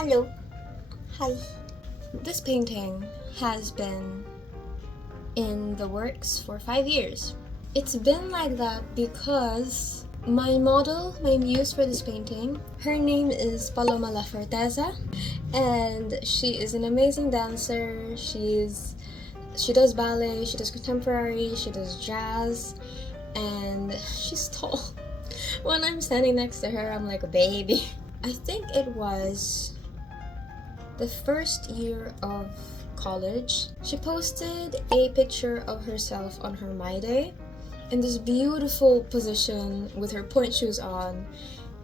Hello. Hi. This painting has been in the works for 5 years. It's been like that because my muse for this painting, her name is Paloma, and she is an amazing dancer. She does ballet, she does contemporary, she does jazz, and she's tall. When I'm standing next to her, I'm like a baby. I think it was the first year of college. She posted a picture of herself on her Mae Day in this beautiful position with her point shoes on,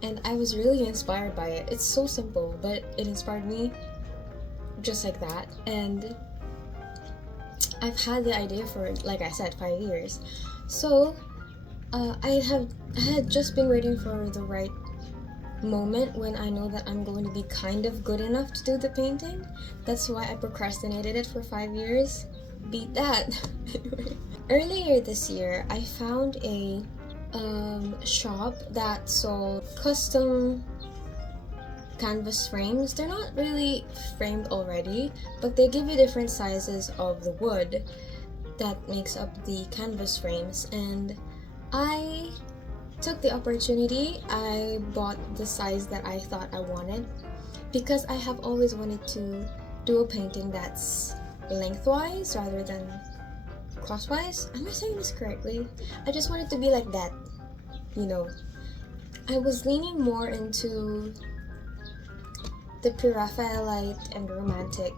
and I was really inspired by it. It's so simple, but it inspired me just like that. And I've had the idea for, like I said, 5 years. So I had just been waiting for the right moment when I know that I'm going to be kind of good enough to do the painting. That's why I procrastinated it for 5 years. Beat that. Anyway. Earlier this year, I found a shop that sold custom canvas frames. They're not really framed already, but they give you different sizes of the wood that makes up the canvas frames, and I took the opportunity. I bought the size that I thought I wanted because I have always wanted to do a painting that's lengthwise rather than crosswise. Am I saying this correctly? I just wanted to be like that, you know. I was leaning more into the pre-Raphaelite and romantic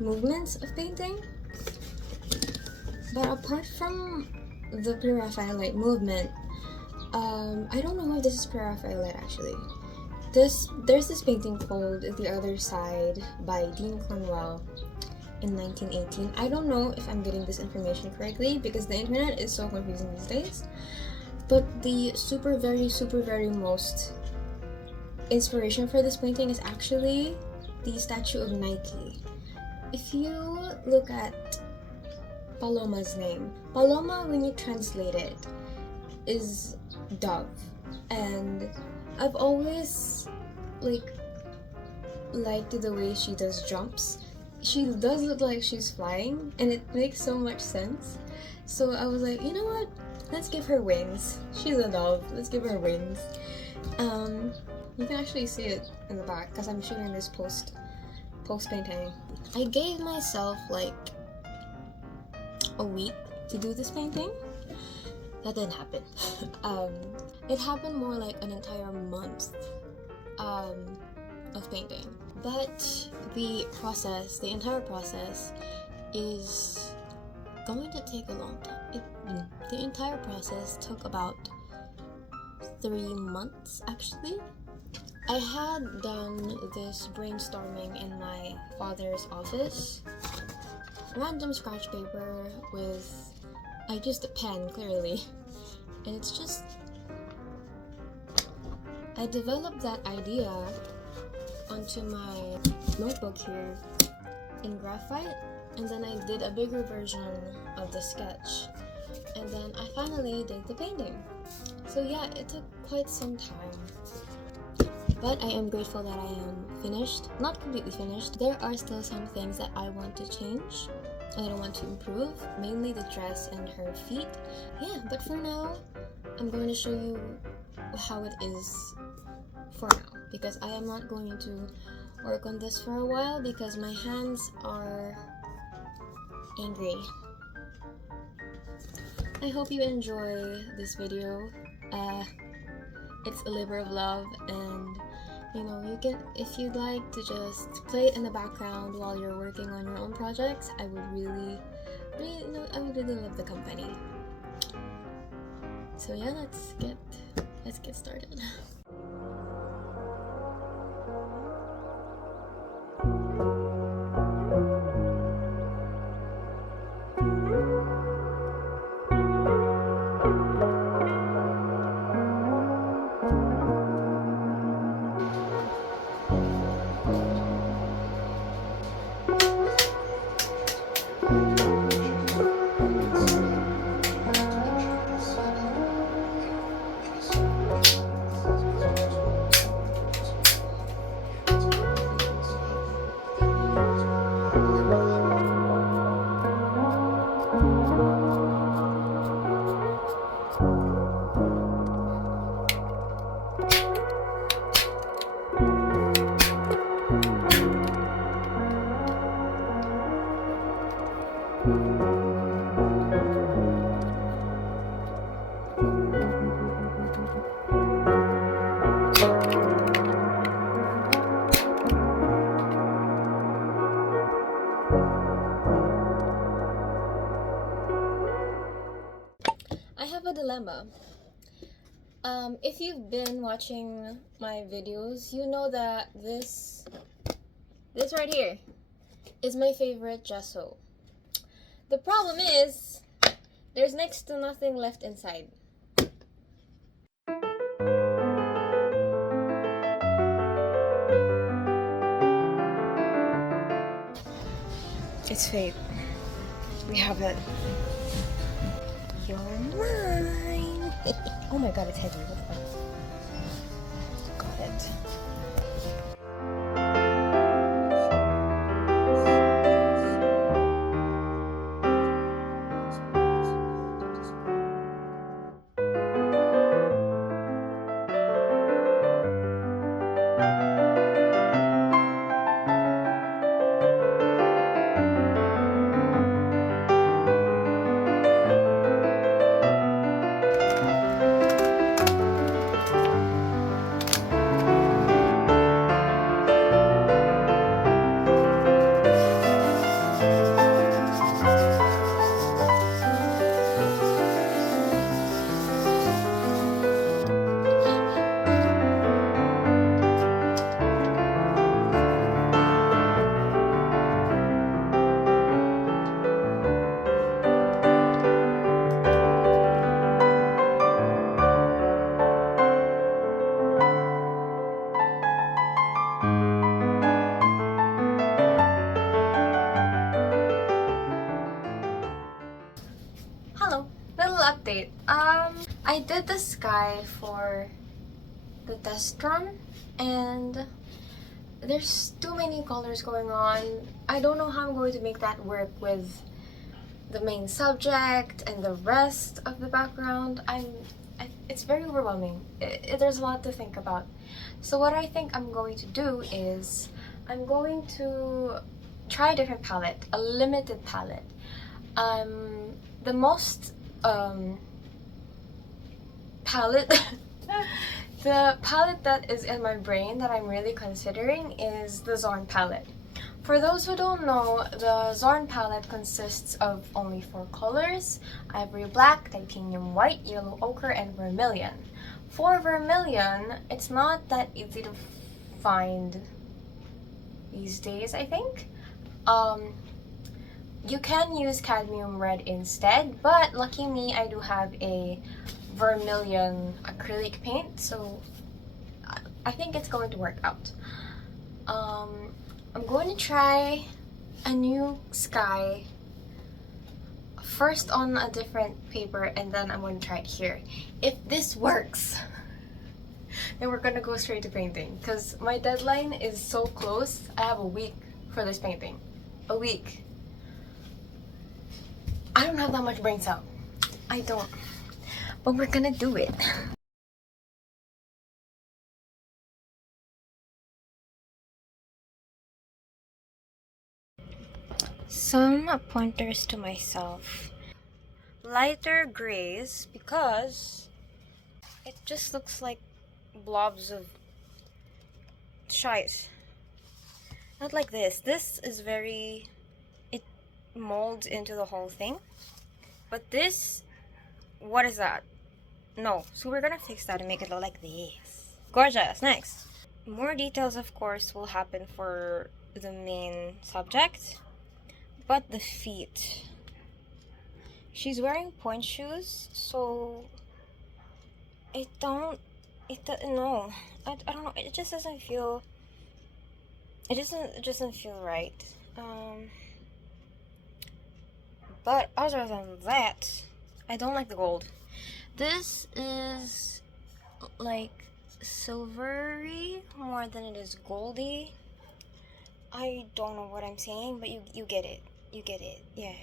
movements of painting. But apart from the pre-Raphaelite movement, I don't know if this is pre-Raphaelite actually. There's this painting called The Other Side by Dean Cornwell in 1918. I don't know if I'm getting this information correctly because the internet is so confusing these days. But the super very most inspiration for this painting is actually the statue of Nike. If you look at Paloma's name, Paloma, when you translate it, is dove, and I've always liked the way she does jumps. She does look like she's flying, and it makes so much sense. So I was like, you know what? Let's give her wings. She's a dove. Let's give her wings. You can actually see it in the back because I'm shooting this post painting. I gave myself like a week to do this painting. That didn't happen. It happened more like an entire month of painting. But the entire process is going to take a long time. The entire process took about 3 months actually. I had done this brainstorming in my father's office. Random scratch paper with, I used a pen clearly, and it's just, I developed that idea onto my notebook here in graphite, and then I did a bigger version of the sketch, and then I finally did the painting. So yeah, it took quite some time, but I am grateful that I am finished. Not completely finished. There are still some things that I want to change and I want to improve, mainly the dress and her feet. Yeah, but for now, I'm going to show you how it is for now, because I am not going to work on this for a while because my hands are angry. I hope you enjoy this video. It's a labor of love, and you know, you can, if you'd like to just play it in the background while you're working on your own projects, I would really love the company. So yeah, let's get started. I have a dilemma. If you've been watching my videos, you know that this right here is my favorite gesso. The problem is, there's next to nothing left inside. It's fate. We have it. You're mine. Oh my god, it's heavy. Got it. Update. I did the sky for the test run and there's too many colors going on. I don't know how I'm going to make that work with the main subject and the rest of the background. It's very overwhelming. There's a lot to think about. So what I think I'm going to do is I'm going to try a different palette, a limited palette. The most palette the palette that is in my brain that I'm really considering is the Zorn palette. For those who don't know, the Zorn palette consists of only 4 colors: ivory black, titanium white, yellow ochre, and vermilion. For vermilion, it's not that easy to find these days, I think. You can use cadmium red instead, but lucky me, I do have a vermilion acrylic paint, so I think it's going to work out. I'm going to try a new sky first on a different paper, and then I'm going to try it here. If this works, then we're going to go straight to painting, because my deadline is so close. I have a week for this painting. A week. I don't have that much brain cell. I don't. But we're gonna do it. Some pointers to myself. Lighter grays because it just looks like blobs of shite. Not like this. This is very... it molds into the whole thing. But this... what is that? No. So we're gonna fix that and make it look like this. Gorgeous. Next. More details, of course, will happen for the main subject. But the feet. She's wearing point shoes, so... I don't know. I don't know. It just doesn't feel... It doesn't feel right. But other than that, I don't like the gold. This is like silvery more than it is goldy. I don't know what I'm saying, but you get it. You get it. Yeah.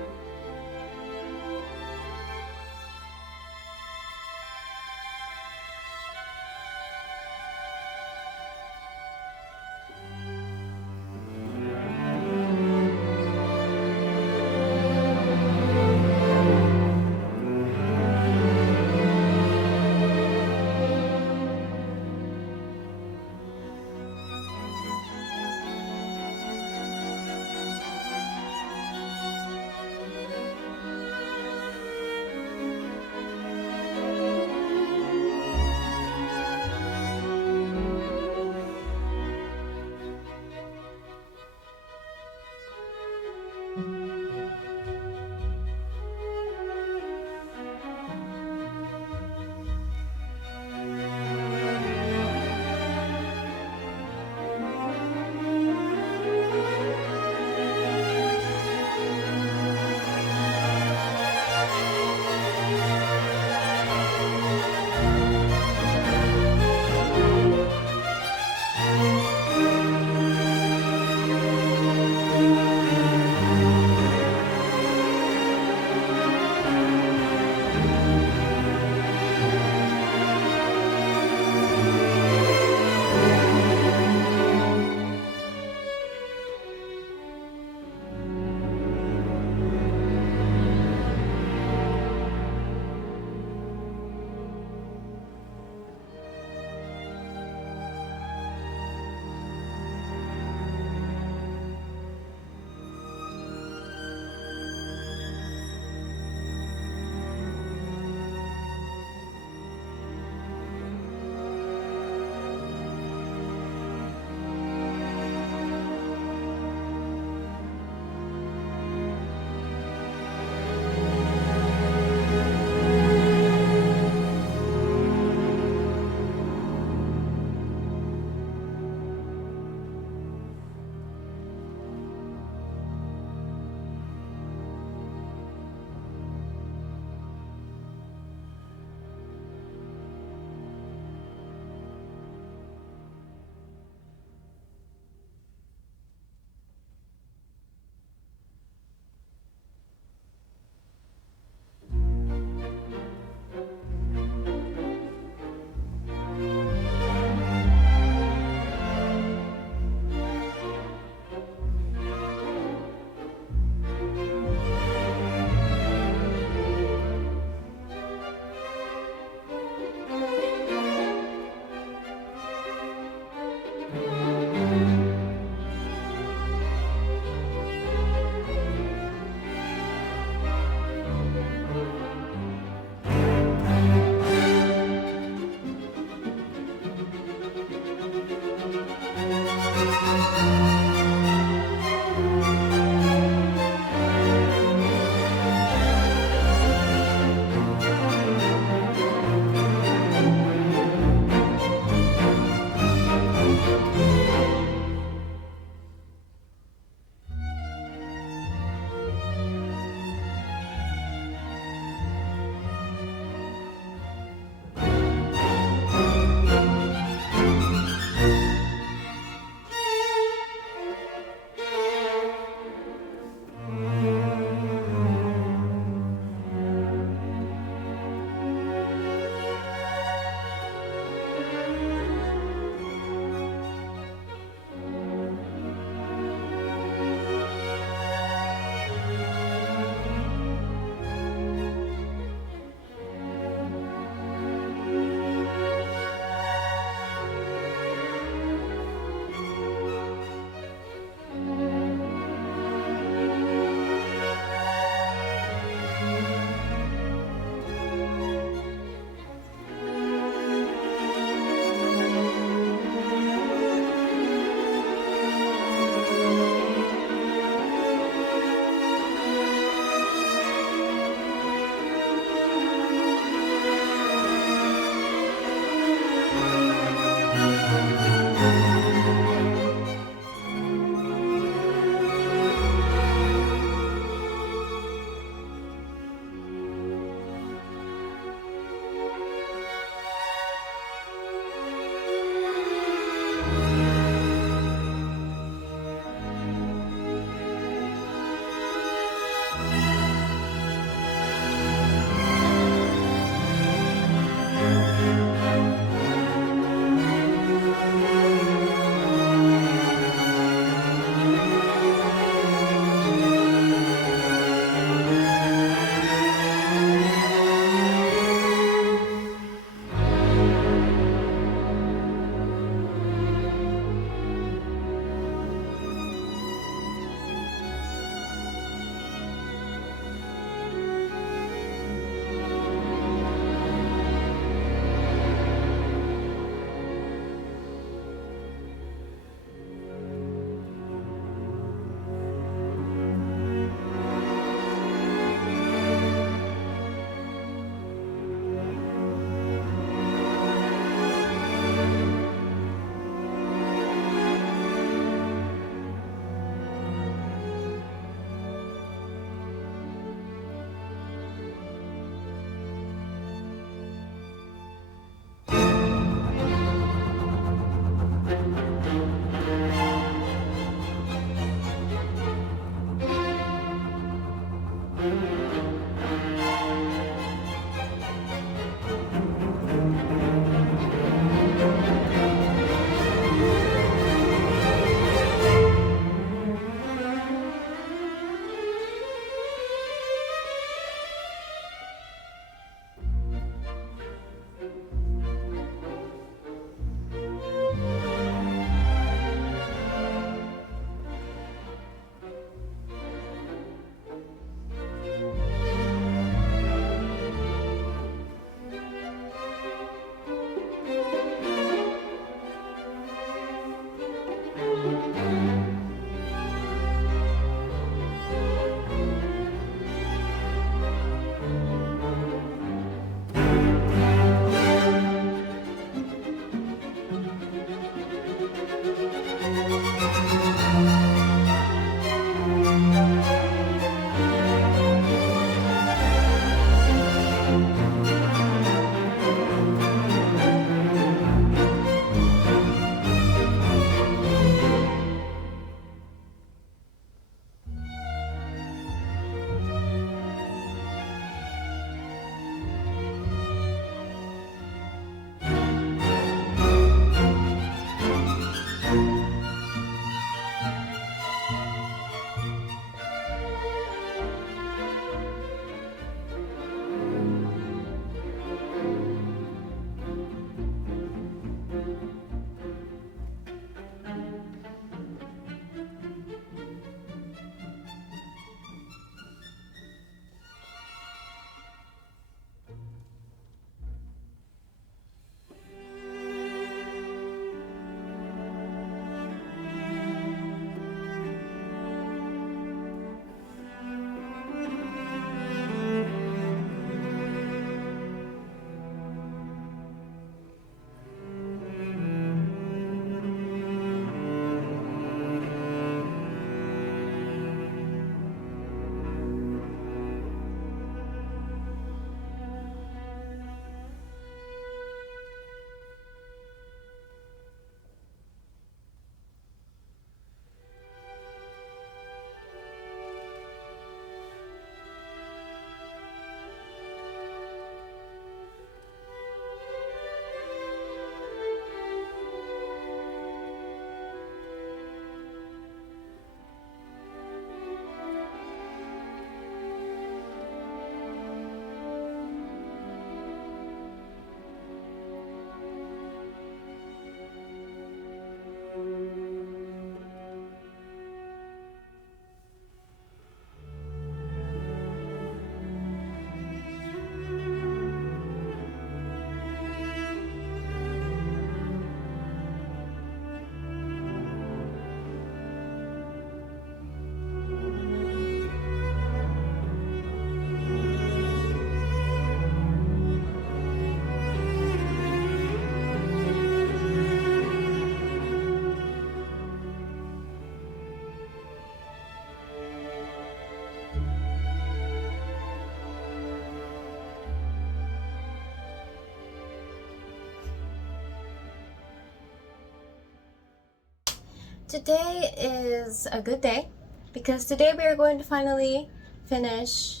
Today is a good day because today we are going to finally finish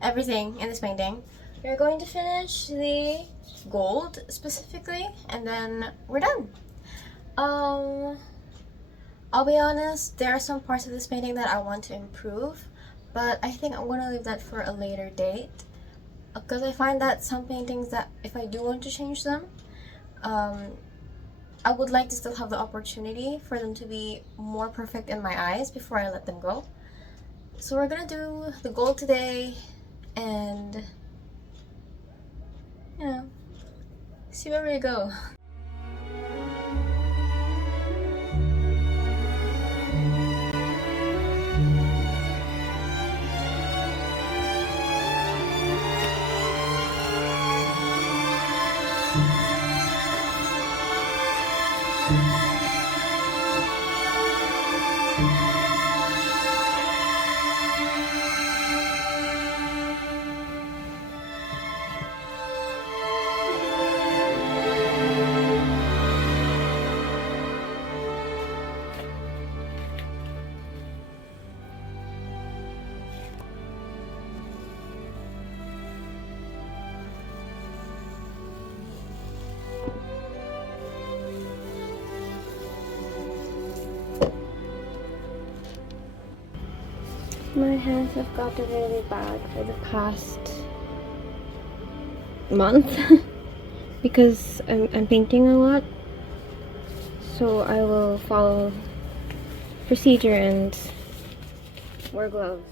everything in this painting. We are going to finish the gold specifically, and then we're done. I'll be honest, there are some parts of this painting that I want to improve, but I think I'm gonna leave that for a later date because I find that some paintings that if I do want to change them, I would like to still have the opportunity for them to be more perfect in my eyes before I let them go. So we're gonna do the gold today and, you know, see where we go. My hands have gotten really bad for the past month because I'm painting a lot, so I will follow procedure and wear gloves.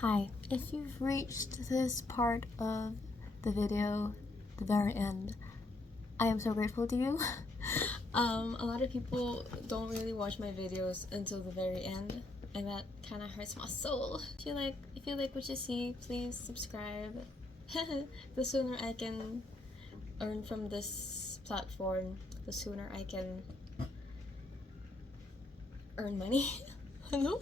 Hi, if you've reached this part of the video, the very end, I am so grateful to you. A lot of people don't really watch my videos until the very end, and that kind of hurts my soul. If you like what you see, please subscribe. The sooner I can earn from this platform, the sooner I can earn money. Hello?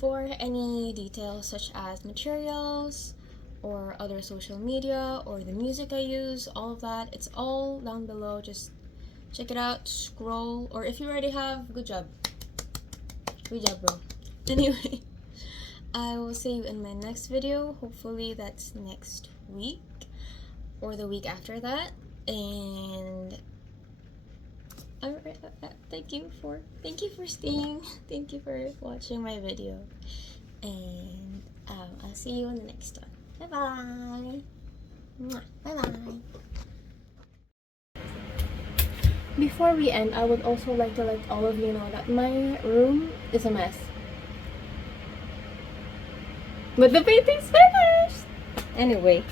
For any details such as materials or other social media or the music I use, all of that, it's all down below. Just check it out, scroll, or if you already have, good job, bro. Anyway, I will see you in my next video. Hopefully that's next week or the week after that. And thank you for staying. Thank you for watching my video, and I'll see you in the next one. Bye bye. Before we end, I would also like to let all of you know that my room is a mess. But the painting's finished! Anyway.